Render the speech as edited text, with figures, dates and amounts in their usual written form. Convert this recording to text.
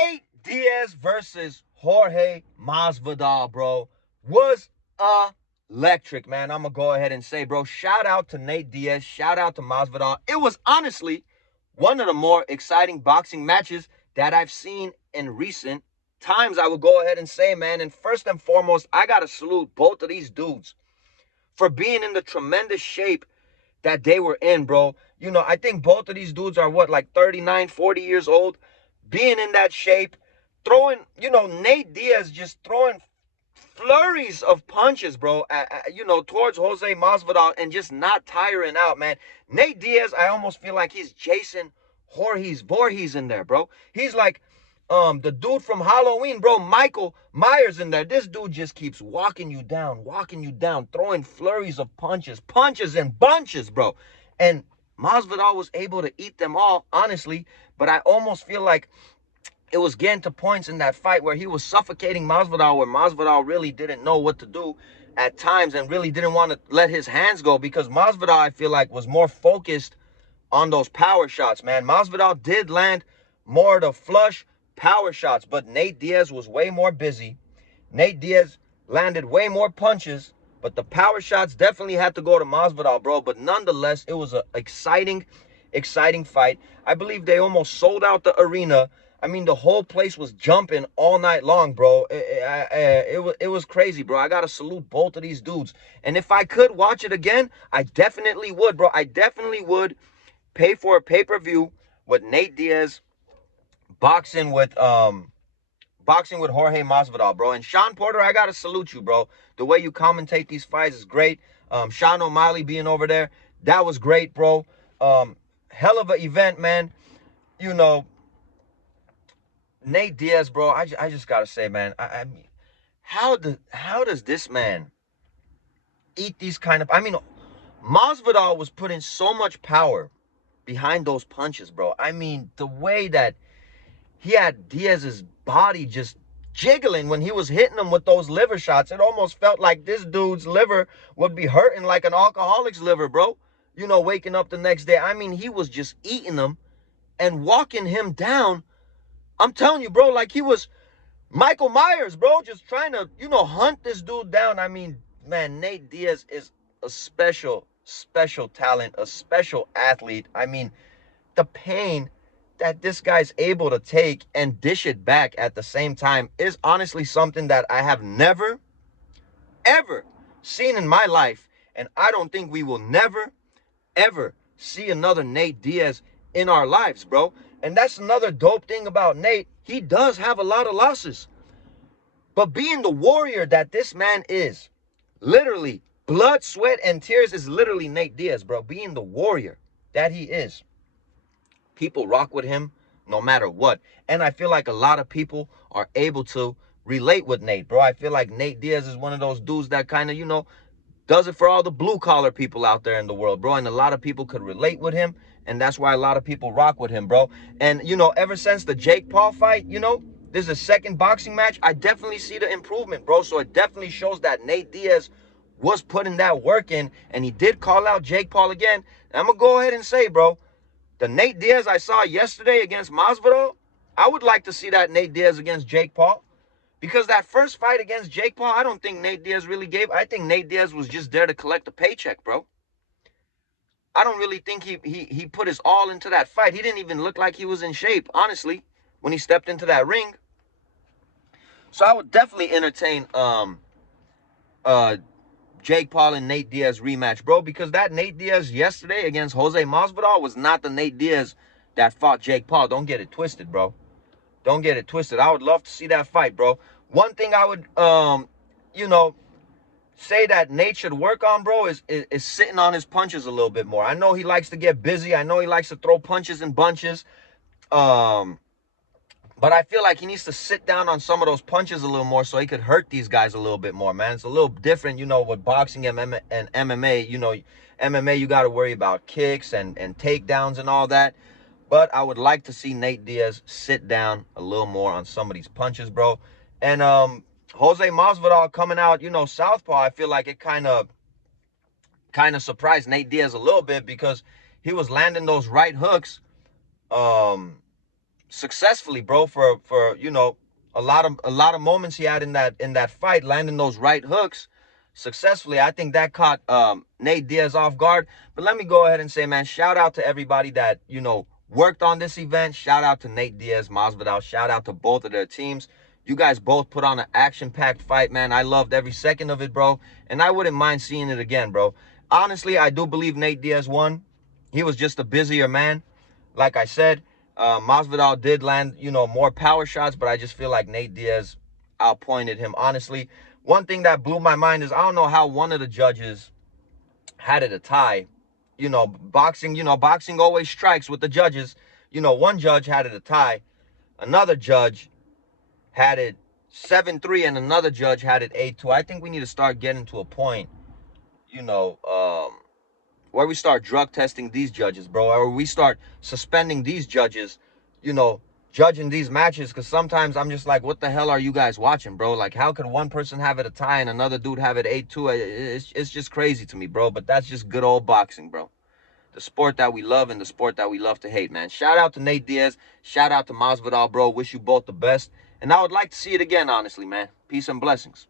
Nate Diaz versus Jorge Masvidal, bro, was electric, man. I'm going to go ahead and say, bro, shout out to Nate Diaz. Shout out to Masvidal. It was honestly one of the more exciting boxing matches that I've seen in recent times, I would go ahead and say, man. And first and foremost, I got to salute both of these dudes for being in the tremendous shape that they were in, bro. You know, I think both of these dudes are what, like 39, 40 years old, being in that shape, throwing, Nate Diaz just throwing flurries of punches, bro, towards Jose Masvidal and just not tiring out, man. Nate Diaz, I almost feel like he's Jason Voorhees in there, bro. He's like the dude from Halloween, bro, Michael Myers in there. This dude just keeps walking you down, throwing flurries of punches and bunches, bro. And Masvidal was able to eat them all, honestly, but I almost feel like it was getting to points in that fight where he was suffocating Masvidal, where Masvidal really didn't know what to do at times and really didn't want to let his hands go, because Masvidal, I feel like, was more focused on those power shots, man. Masvidal did land more of the flush power shots, but Nate Diaz was way more busy. Nate Diaz landed way more punches, but the power shots definitely had to go to Masvidal, bro. But nonetheless, it was an exciting fight. I believe they almost sold out the arena. I mean, the whole place was jumping all night long, bro. It was crazy, bro. I got to salute both of these dudes. And if I could watch it again, I definitely would, bro. I definitely would pay for a pay-per-view with Nate Diaz boxing with Jorge Masvidal, bro. And Sean Porter, I got to salute you, bro. The way you commentate these fights is great. Sean O'Malley being over there, that was great, bro. Hell of an event, man. You know, Nate Diaz, bro, I just gotta say, man, I mean, how does this man eat these kind of, I mean, Masvidal was putting so much power behind those punches, bro. I mean, the way that he had Diaz's body just jiggling when he was hitting him with those liver shots, it almost felt like this dude's liver would be hurting like an alcoholic's liver, bro. You know, waking up the next day. I mean, he was just eating them and walking him down. I'm telling you, bro, like he was Michael Myers, bro, just trying to, hunt this dude down. I mean, man, Nate Diaz is a special talent, a special athlete. I mean, the pain that this guy's able to take and dish it back at the same time is honestly something that I have never, ever seen in my life. And I don't think we will never, ever see another Nate Diaz in our lives, bro. And that's another dope thing about Nate. He does have a lot of losses. But being the warrior that this man is, literally, blood, sweat, and tears is literally Nate Diaz, bro. Being the warrior that he is. People rock with him no matter what. And I feel like a lot of people are able to relate with Nate, bro. I feel like Nate Diaz is one of those dudes that kind of, does it for all the blue-collar people out there in the world, bro. And a lot of people could relate with him. And that's why a lot of people rock with him, bro. And, ever since the Jake Paul fight, this is a second boxing match, I definitely see the improvement, bro. So it definitely shows that Nate Diaz was putting that work in. And he did call out Jake Paul again. And I'm going to go ahead and say, bro, the Nate Diaz I saw yesterday against Masvidal, I would like to see that Nate Diaz against Jake Paul. Because that first fight against Jake Paul, I don't think Nate Diaz really gave. I think Nate Diaz was just there to collect a paycheck, bro. I don't really think he put his all into that fight. He didn't even look like he was in shape, honestly, when he stepped into that ring. So I would definitely entertain Jake Paul and Nate Diaz rematch, bro, because that Nate Diaz yesterday against Jose Masvidal was not the Nate Diaz that fought Jake Paul. Don't get it twisted, bro. Don't get it twisted. I would love to see that fight, bro. One thing I would, say that Nate should work on, bro, is sitting on his punches a little bit more. I know he likes to get busy. I know he likes to throw punches in bunches. But I feel like he needs to sit down on some of those punches a little more so he could hurt these guys a little bit more, man. It's a little different, with boxing and MMA. MMA, you got to worry about kicks and takedowns and all that. But I would like to see Nate Diaz sit down a little more on some of these punches, bro. And Jose Masvidal coming out, southpaw, I feel like it kind of surprised Nate Diaz a little bit because he was landing those right hooks successfully, bro, for you know, a lot of moments he had in that fight, landing those right hooks successfully. I think that caught Nate Diaz off guard. But let me go ahead and say, man, shout out to everybody that, you know, worked on this event. Shout out to Nate Diaz, Mazvidal. Shout out to both of their teams. You guys both put on an action-packed fight, man. I loved every second of it, bro. And I wouldn't mind seeing it again, bro. Honestly, I do believe Nate Diaz won. He was just a busier man. Like I said, Masvidal did land, you know, more power shots, but I just feel like Nate Diaz outpointed him. Honestly, one thing that blew my mind is I don't know how one of the judges had it a tie. You know, boxing always strikes with the judges. You know, one judge had it a tie. Another judge had it 7-3, and another judge had it 8-2. I think we need to start getting to a point, you know, where we start drug testing these judges, bro, or we start suspending these judges, you know, judging these matches. Because sometimes I'm just like, what the hell are you guys watching, bro? Like, how could one person have it a tie and another dude have it 8-2? It's just crazy to me, bro. But that's just good old boxing, bro. The sport that we love and the sport that we love to hate, man. Shout out to Nate Diaz. Shout out to Masvidal, bro. Wish you both the best. And I would like to see it again, honestly, man. Peace and blessings.